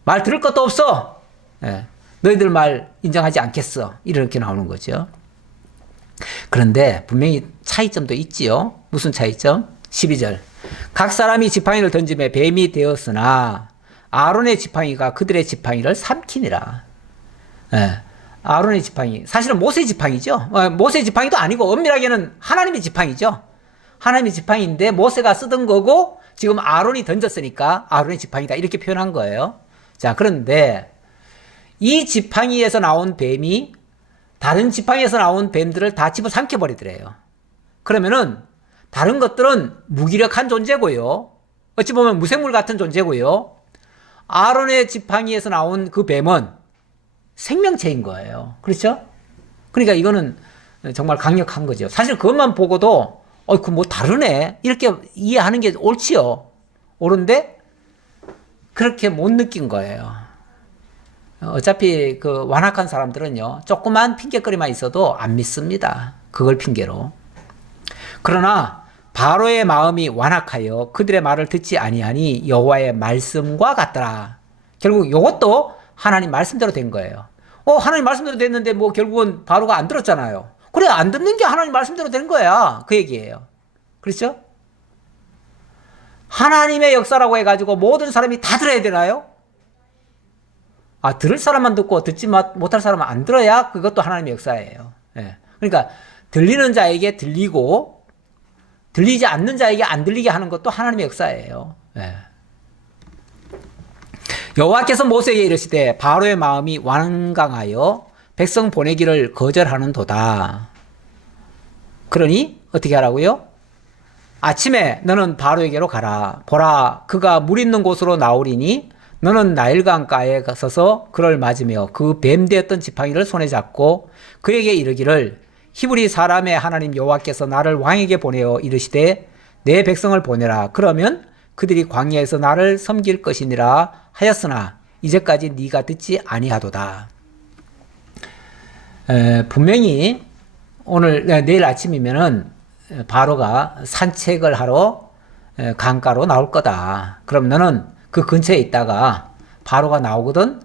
말 들을 것도 없어. 예. 너희들 말 인정하지 않겠어. 이렇게 나오는 거죠. 그런데 분명히 차이점도 있지요. 무슨 차이점? 12절. 각 사람이 지팡이를 던짐에 뱀이 되었으나 아론의 지팡이가 그들의 지팡이를 삼키니라. 예. 아론의 지팡이. 사실은 모세의 지팡이죠. 모세의 지팡이도 아니고 엄밀하게는 하나님의 지팡이죠. 하나님의 지팡이인데 모세가 쓰던 거고 지금 아론이 던졌으니까 아론의 지팡이다. 이렇게 표현한 거예요. 자, 그런데 이 지팡이에서 나온 뱀이 다른 지팡이에서 나온 뱀들을 다 집어삼켜버리더래요. 그러면은 다른 것들은 무기력한 존재고요. 어찌 보면 무생물 같은 존재고요. 아론의 지팡이에서 나온 그 뱀은 생명체인 거예요. 그렇죠? 그러니까 이거는 정말 강력한 거죠. 사실 그것만 보고도 그 뭐 다르네 이렇게 이해하는 게 옳지요. 옳은데 그렇게 못 느낀 거예요. 어차피 그 완악한 사람들은요, 조그만 핑계거리만 있어도 안 믿습니다. 그걸 핑계로. 그러나 바로의 마음이 완악하여 그들의 말을 듣지 아니하니 여호와의 말씀과 같더라. 결국 이것도 하나님 말씀대로 된 거예요. 하나님 말씀대로 됐는데 뭐 결국은 바로가 안 들었잖아요. 그래, 안 듣는 게 하나님 말씀대로 된 거야. 그 얘기예요. 그렇죠? 하나님의 역사라고 해가지고 모든 사람이 다 들어야 되나요? 들을 사람만 듣고 듣지 못할 사람은 안 들어야 그것도 하나님의 역사예요. 예. 그러니까 들리는 자에게 들리고 들리지 않는 자에게 안 들리게 하는 것도 하나님의 역사예요. 예. 여호와께서 모세에게 이르시되 바로의 마음이 완강하여 백성 보내기를 거절하는도다. 그러니 어떻게 하라고요? 아침에 너는 바로에게로 가라. 보라, 그가 물 있는 곳으로 나오리니 너는 나일강가에 서서 그를 맞으며 그 뱀되었던 지팡이를 손에 잡고 그에게 이르기를 히브리 사람의 하나님 여호와께서 나를 왕에게 보내어 이르시되 내 백성을 보내라. 그러면 그들이 광야에서 나를 섬길 것이니라 하였으나 이제까지 네가 듣지 아니하도다. 분명히 내일 아침이면은 바로가 산책을 하러 강가로 나올 거다. 그럼 너는 그 근처에 있다가 바로가 나오거든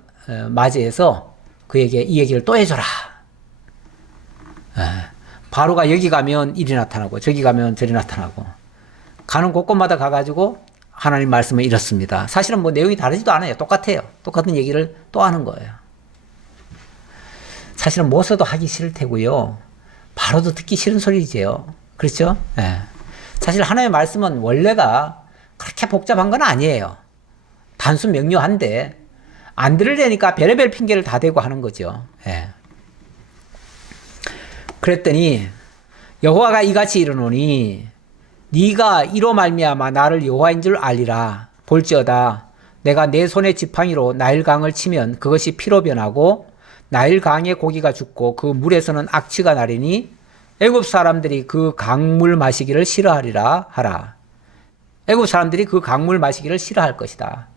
맞이해서 그에게 이 얘기를 또 해줘라. 바로가 여기 가면 이리 나타나고 저기 가면 저리 나타나고 가는 곳곳마다 가가지고 하나님 말씀은 이렇습니다. 사실은 뭐 내용이 다르지도 않아요. 똑같아요. 똑같은 얘기를 또 하는 거예요. 사실은 모세도 하기 싫을 테고요. 바로도 듣기 싫은 소리지요. 그렇죠? 예. 사실 하나님의 말씀은 원래가 그렇게 복잡한 건 아니에요. 단순 명료한데 안 들으려니까 별의별 핑계를 다 대고 하는 거죠. 예. 그랬더니 여호와가 이같이 이르노니 네가 이로 말미암아 나를 여호와인 줄 알리라. 볼지어다 내가 내 손의 지팡이로 나일강을 치면 그것이 피로 변하고 나일강의 고기가 죽고 그 물에서는 악취가 나리니 애굽 사람들이 그 강물 마시기를 싫어하리라 하라. 애굽 사람들이 그 강물 마시기를 싫어할 것이다.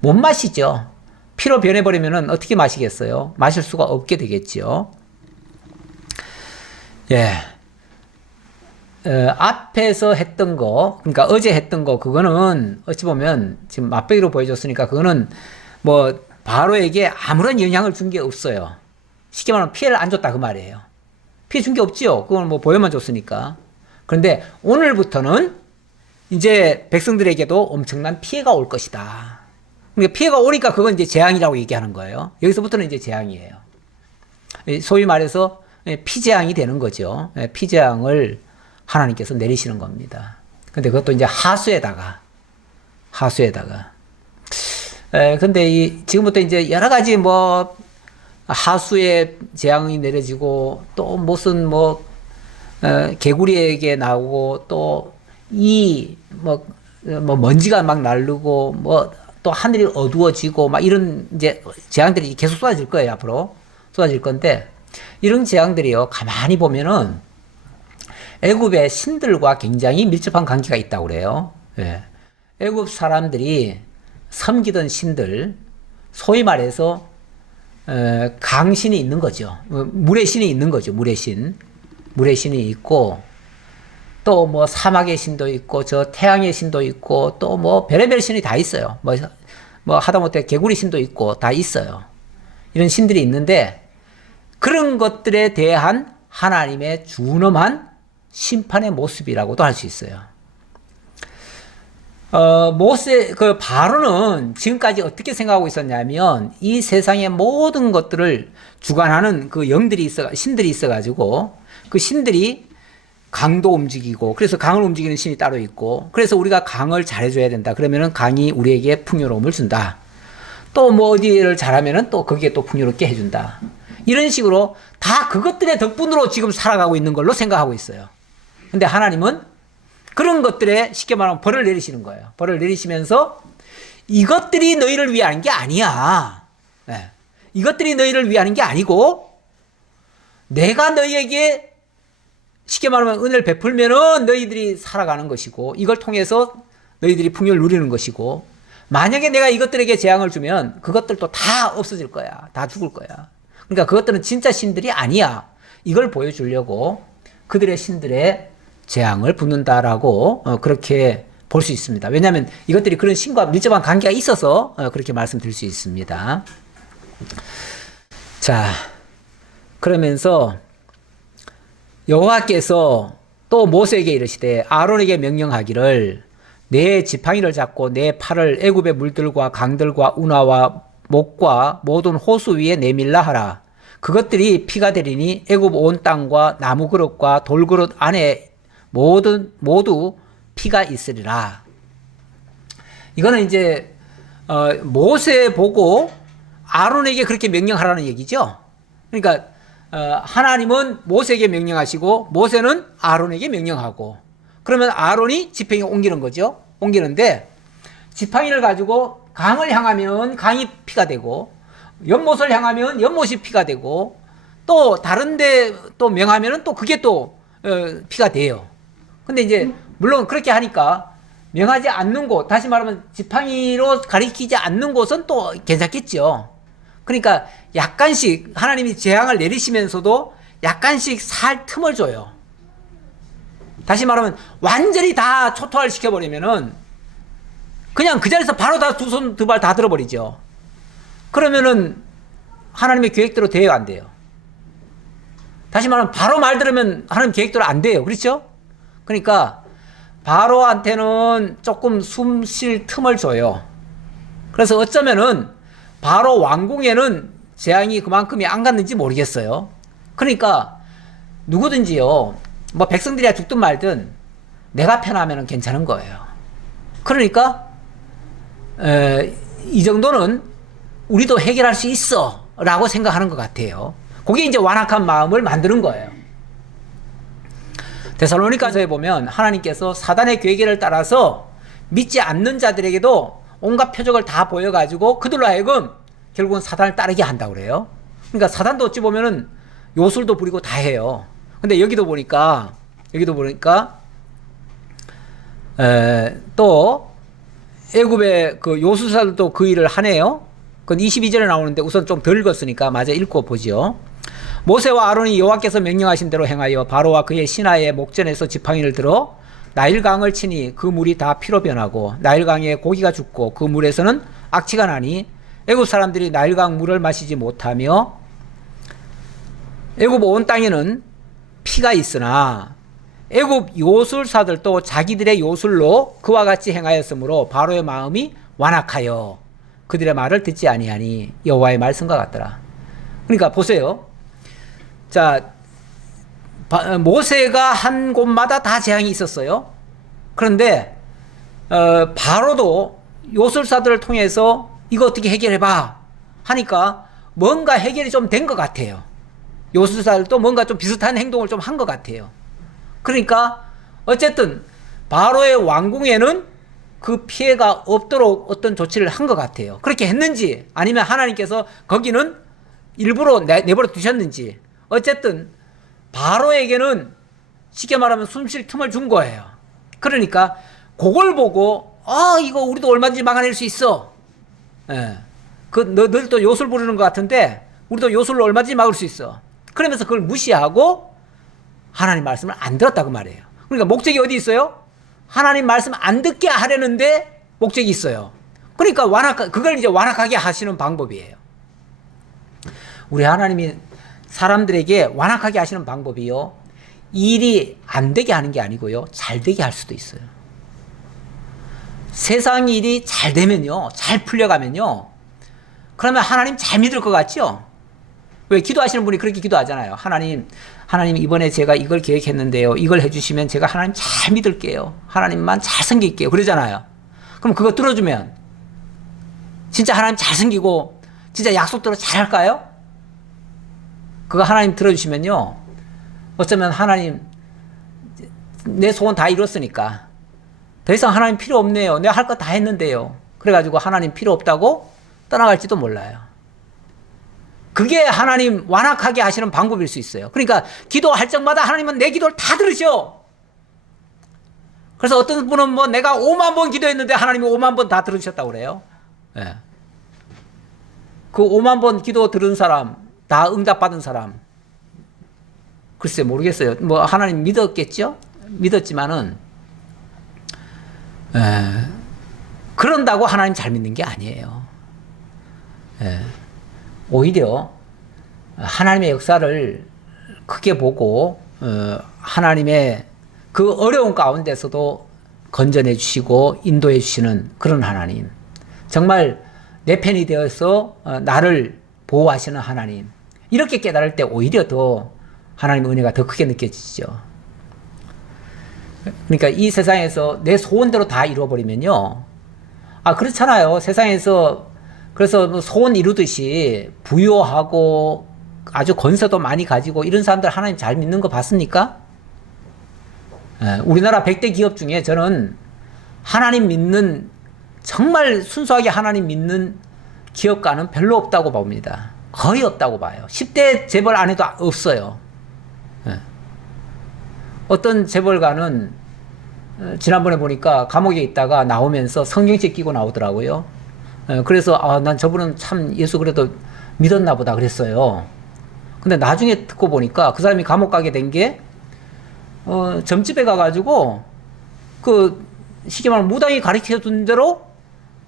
못 마시죠. 피로 변해버리면 어떻게 마시겠어요? 마실 수가 없게 되겠지요. 예. 앞에서 했던 거, 그러니까 어제 했던 거, 그거는 어찌 보면 지금 맛보기로 보여줬으니까 그거는 뭐 바로에게 아무런 영향을 준 게 없어요. 쉽게 말하면 피해를 안 줬다 그 말이에요. 피해 준 게 없지요. 그건 뭐 보여만 줬으니까. 그런데 오늘부터는 이제 백성들에게도 엄청난 피해가 올 것이다. 그러니까 피해가 오니까 그건 이제 재앙이라고 얘기하는 거예요. 여기서부터는 이제 재앙이에요. 소위 말해서 피재앙이 되는 거죠. 피재앙을 하나님께서 내리시는 겁니다. 근데 그것도 이제 하수에다가. 근데 지금부터 이제 여러 가지 뭐 하수에 재앙이 내려지고 또 무슨 개구리에게 나오고 또 먼지가 막 날르고 또 하늘이 어두워지고 막 이런 이제 재앙들이 계속 쏟아질 거예요. 앞으로 쏟아질 건데 이런 재앙들이요. 가만히 보면은 애굽의 신들과 굉장히 밀접한 관계가 있다고 그래요. 예. 애굽 사람들이 섬기던 신들, 소위 말해서 강신이 있는 거죠. 물의 신이 있는 거죠. 물의 신이 있고 또 뭐 사막의 신도 있고 저 태양의 신도 있고 또 뭐 별의별 신이 다 있어요. 뭐 하다못해 개구리 신도 있고 다 있어요. 이런 신들이 있는데 그런 것들에 대한 하나님의 준엄한 심판의 모습이라고도 할 수 있어요. 바로는 지금까지 어떻게 생각하고 있었냐면 이 세상의 모든 것들을 주관하는 그 신들이 있어가지고 그 신들이 강도 움직이고 그래서 강을 움직이는 신이 따로 있고 그래서 우리가 강을 잘해줘야 된다. 그러면은 강이 우리에게 풍요로움을 준다. 또 뭐 어디를 잘하면은 또 거기에 또 풍요롭게 해준다. 이런 식으로 다 그것들의 덕분으로 지금 살아가고 있는 걸로 생각하고 있어요. 근데 하나님은 그런 것들에 쉽게 말하면 벌을 내리시는 거예요. 벌을 내리시면서 이것들이 너희를 위하는 게 아니야. 네. 이것들이 너희를 위하는 게 아니고 내가 너희에게 쉽게 말하면 은혜를 베풀면은 너희들이 살아가는 것이고 이걸 통해서 너희들이 풍요를 누리는 것이고 만약에 내가 이것들에게 재앙을 주면 그것들도 다 없어질 거야. 다 죽을 거야. 그러니까 그것들은 진짜 신들이 아니야. 이걸 보여주려고 그들의 신들의 재앙을 붓는다라고 그렇게 볼 수 있습니다. 왜냐하면 이것들이 그런 신과 밀접한 관계가 있어서 그렇게 말씀드릴 수 있습니다. 자, 그러면서 여호와께서 또 모세에게 이르시되 아론에게 명령하기를 내 지팡이를 잡고 내 팔을 애굽의 물들과 강들과 운하와 목과 모든 호수 위에 내밀라 하라. 그것들이 피가 되리니 애굽 온 땅과 나무 그릇과 돌 그릇 안에 모두 피가 있으리라. 이거는 이제 모세 보고 아론에게 그렇게 명령하라는 얘기죠. 그러니까 하나님은 모세에게 명령하시고 모세는 아론에게 명령하고 그러면 아론이 지팡이 옮기는 거죠. 옮기는데 지팡이를 가지고 강을 향하면 강이 피가 되고 연못을 향하면 연못이 피가 되고 또 다른데 또 명하면은 또 그게 또 피가 돼요. 근데 이제 물론 그렇게 하니까 명하지 않는 곳, 다시 말하면 지팡이로 가리키지 않는 곳은 또 괜찮겠죠. 그러니까 약간씩 하나님이 재앙을 내리시면서도 약간씩 살 틈을 줘요. 다시 말하면 완전히 다 초토화를 시켜버리면은 그냥 그 자리에서 바로 다 두 손 두 발 다 들어버리죠. 그러면은 하나님의 계획대로 돼요, 안 돼요? 다시 말하면 바로 말 들으면 하나님 계획대로 안 돼요. 그렇죠? 그러니까 바로한테는 조금 숨 쉴 틈을 줘요. 그래서 어쩌면은 바로 왕궁에는 재앙이 그만큼이 안 갔는지 모르겠어요. 그러니까 누구든지요, 뭐 백성들이야 죽든 말든 내가 편하면 괜찮은 거예요. 그러니까 이 정도는 우리도 해결할 수 있어 라고 생각하는 것 같아요. 그게 이제 완악한 마음을 만드는 거예요. 데살로니가서에 보면 하나님께서 사단의 계획을 따라서 믿지 않는 자들에게도 온갖 표적을 다 보여가지고 그들로 하여금 결국은 사단을 따르게 한다고 그래요. 그러니까 사단도 어찌 보면은 요술도 부리고 다 해요. 근데 여기도 보니까 또 애굽의 그 요술사들도 그 일을 하네요. 그건 22절에 나오는데 우선 좀 덜 읽었으니까 마저 읽고 보죠. 모세와 아론이 여호와께서 명령하신 대로 행하여 바로와 그의 신하의 목전에서 지팡이를 들어 나일강을 치니 그 물이 다 피로 변하고 나일강에 고기가 죽고 그 물에서는 악취가 나니 애굽 사람들이 나일강 물을 마시지 못하며 애굽 온 땅에는 피가 있으나 애굽 요술사들도 자기들의 요술로 그와 같이 행하였으므로 바로의 마음이 완악하여 그들의 말을 듣지 아니하니 여호와의 말씀과 같더라. 그러니까 보세요. 자, 모세가 한 곳마다 다 재앙이 있었어요. 그런데 바로도 요술사들을 통해서 이거 어떻게 해결해봐 하니까 뭔가 해결이 좀 된 것 같아요. 요술사들도 뭔가 좀 비슷한 행동을 좀 한 것 같아요. 그러니까 어쨌든 바로의 왕궁에는 그 피해가 없도록 어떤 조치를 한 것 같아요. 그렇게 했는지 아니면 하나님께서 거기는 일부러 내버려 두셨는지 어쨌든 바로에게는 쉽게 말하면 숨쉴 틈을 준 거예요. 그러니까 그걸 보고 이거 우리도 얼마든지 막아낼 수 있어. 예. 너희도 요술 부르는 것 같은데 우리도 요술로 얼마든지 막을 수 있어. 그러면서 그걸 무시하고 하나님 말씀을 안 들었다고 말이에요. 그러니까 목적이 어디 있어요? 하나님 말씀 안 듣게 하려는데 목적이 있어요. 그러니까 그걸 이제 완악하게 하시는 방법이에요. 우리 하나님이 사람들에게 완악하게 하시는 방법이요, 일이 안 되게 하는 게 아니고요, 잘 되게 할 수도 있어요. 세상 일이 잘 되면요, 잘 풀려가면요, 그러면 하나님 잘 믿을 것 같죠? 왜 기도하시는 분이 그렇게 기도하잖아요. 하나님 이번에 제가 이걸 계획했는데요, 이걸 해주시면 제가 하나님 잘 믿을게요. 하나님만 잘 섬길게요. 그러잖아요. 그럼 그거 들어주면 진짜 하나님 잘 섬기고 진짜 약속대로 잘 할까요? 그거 하나님 들어주시면요, 어쩌면 하나님 내 소원 다 이뤘으니까 더 이상 하나님 필요 없네요. 내가 할 거 다 했는데요. 그래가지고 하나님 필요 없다고 떠나갈지도 몰라요. 그게 하나님 완악하게 하시는 방법일 수 있어요. 그러니까 기도할 적마다 하나님은 내 기도를 다 들으셔. 그래서 어떤 분은 뭐 내가 5만 번 기도했는데 하나님이 5만 번 다 들으셨다고 그래요. 예. 그 5만 번 기도 들은 사람, 다 응답받은 사람, 글쎄 모르겠어요. 뭐 하나님 믿었겠죠? 믿었지만은 그런다고 하나님 잘 믿는 게 아니에요. 오히려 하나님의 역사를 크게 보고 하나님의 그 어려운 가운데서도 건져내 주시고 인도해 주시는 그런 하나님, 정말 내 편이 되어서 나를 보호하시는 하나님, 이렇게 깨달을 때 오히려 더 하나님의 은혜가 더 크게 느껴지죠. 그러니까 이 세상에서 내 소원대로 다 이루어버리면요, 그렇잖아요. 세상에서 그래서 뭐 소원 이루듯이 부유하고 아주 권세도 많이 가지고 이런 사람들 하나님 잘 믿는 거 봤습니까? 우리나라 100대 기업 중에 저는 하나님 믿는, 정말 순수하게 하나님 믿는 기업가는 별로 없다고 봅니다. 거의 없다고 봐요. 10대 재벌 안에도 없어요. 어떤 재벌가는 지난번에 보니까 감옥에 있다가 나오면서 성경책 끼고 나오더라고요. 그래서 난 저분은 참 예수 그래도 믿었나 보다 그랬어요. 근데 나중에 듣고 보니까 그 사람이 감옥 가게 된 게 점집에 가가지고 그 쉽게 말하면 무당이 가르쳐 준 대로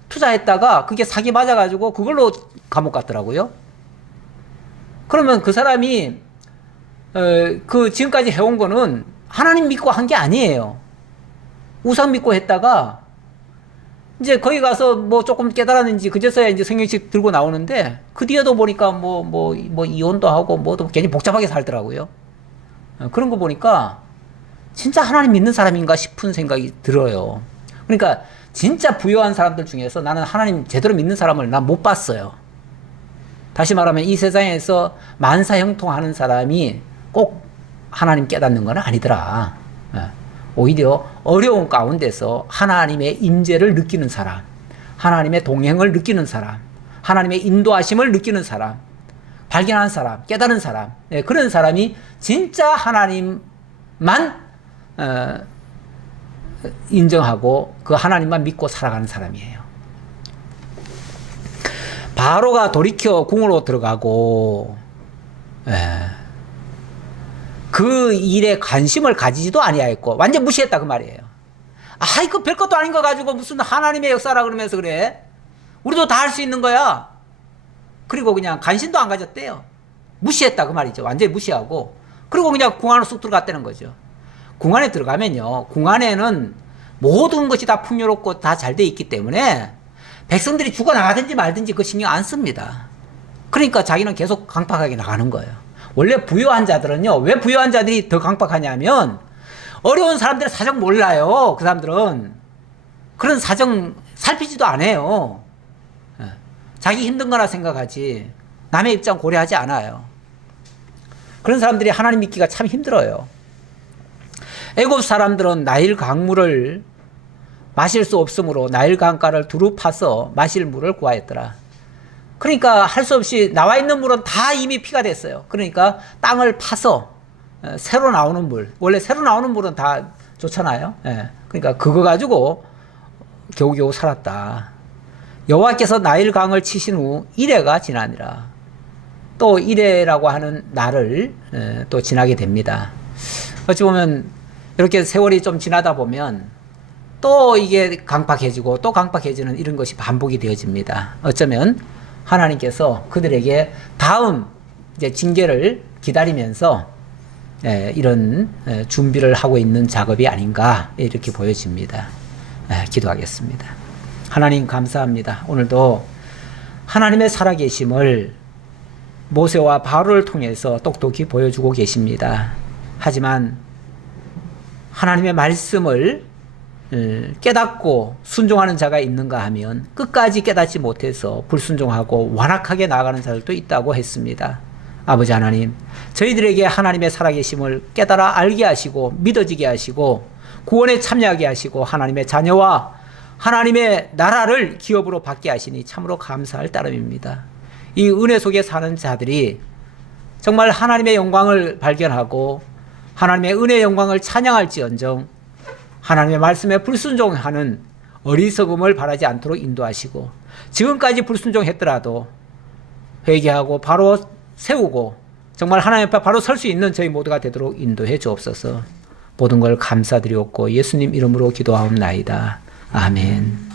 투자했다가 그게 사기 맞아가지고 그걸로 감옥 갔더라고요. 그러면 그 사람이 그 지금까지 해온 거는 하나님 믿고 한 게 아니에요. 우상 믿고 했다가 이제 거기 가서 뭐 조금 깨달았는지 그제서야 이제 성경책 들고 나오는데 그 뒤에도 보니까 뭐 이혼도 하고 뭐도 괜히 복잡하게 살더라고요. 그런 거 보니까 진짜 하나님 믿는 사람인가 싶은 생각이 들어요. 그러니까 진짜 부유한 사람들 중에서 나는 하나님 제대로 믿는 사람을 난 못 봤어요. 다시 말하면 이 세상에서 만사형통하는 사람이 꼭 하나님 깨닫는 건 아니더라. 오히려 어려운 가운데서 하나님의 임재를 느끼는 사람, 하나님의 동행을 느끼는 사람, 하나님의 인도하심을 느끼는 사람, 발견한 사람, 깨달은 사람, 그런 사람이 진짜 하나님만 인정하고 그 하나님만 믿고 살아가는 사람이에요. 바로가 돌이켜 궁으로 들어가고 그 일에 관심을 가지지도 아니하였고 완전 무시했다 그 말이에요. 이거 별것도 아닌 거 가지고 무슨 하나님의 역사라 그러면서 그래. 우리도 다 할 수 있는 거야. 그리고 그냥 관심도 안 가졌대요. 무시했다 그 말이죠. 완전히 무시하고 그리고 그냥 궁 안으로 쑥 들어갔다는 거죠. 궁 안에 들어가면요, 궁 안에는 모든 것이 다 풍요롭고 다 잘 돼 있기 때문에 백성들이 죽어나가든지 말든지 그 신경 안 씁니다. 그러니까 자기는 계속 강팍하게 나가는 거예요. 원래 부유한 자들은요, 왜 부유한 자들이 더 강팍하냐면 어려운 사람들의 사정 몰라요. 그 사람들은 그런 사정 살피지도 않아요. 자기 힘든 거나 생각하지 남의 입장 고려하지 않아요. 그런 사람들이 하나님 믿기가 참 힘들어요. 애굽 사람들은 나일 강물을 마실 수 없으므로 나일 강가를 두루 파서 마실 물을 구하였더라. 그러니까 할 수 없이 나와 있는 물은 다 이미 피가 됐어요. 그러니까 땅을 파서 새로 나오는 물, 원래 새로 나오는 물은 다 좋잖아요. 그러니까 그거 가지고 겨우겨우 살았다. 여호와께서 나일 강을 치신 후 이레가 지나니라. 또 이레라고 하는 날을 또 지나게 됩니다. 어찌 보면 이렇게 세월이 좀 지나다 보면 또 이게 강팍해지고 또 강팍해지는 이런 것이 반복이 되어집니다. 어쩌면 하나님께서 그들에게 다음 이제 징계를 기다리면서 이런 준비를 하고 있는 작업이 아닌가 이렇게 보여집니다. 기도하겠습니다. 하나님 감사합니다. 오늘도 하나님의 살아계심을 모세와 바로를 통해서 똑똑히 보여주고 계십니다. 하지만 하나님의 말씀을 깨닫고 순종하는 자가 있는가 하면 끝까지 깨닫지 못해서 불순종하고 완악하게 나아가는 자들도 있다고 했습니다. 아버지 하나님, 저희들에게 하나님의 살아계심을 깨달아 알게 하시고 믿어지게 하시고 구원에 참여하게 하시고 하나님의 자녀와 하나님의 나라를 기업으로 받게 하시니 참으로 감사할 따름입니다. 이 은혜 속에 사는 자들이 정말 하나님의 영광을 발견하고 하나님의 은혜의 영광을 찬양할지언정 하나님의 말씀에 불순종하는 어리석음을 바라지 않도록 인도하시고, 지금까지 불순종했더라도 회개하고 바로 세우고 정말 하나님 앞에 바로 설 수 있는 저희 모두가 되도록 인도해 주옵소서. 모든 걸 감사드리옵고 예수님 이름으로 기도하옵나이다. 아멘.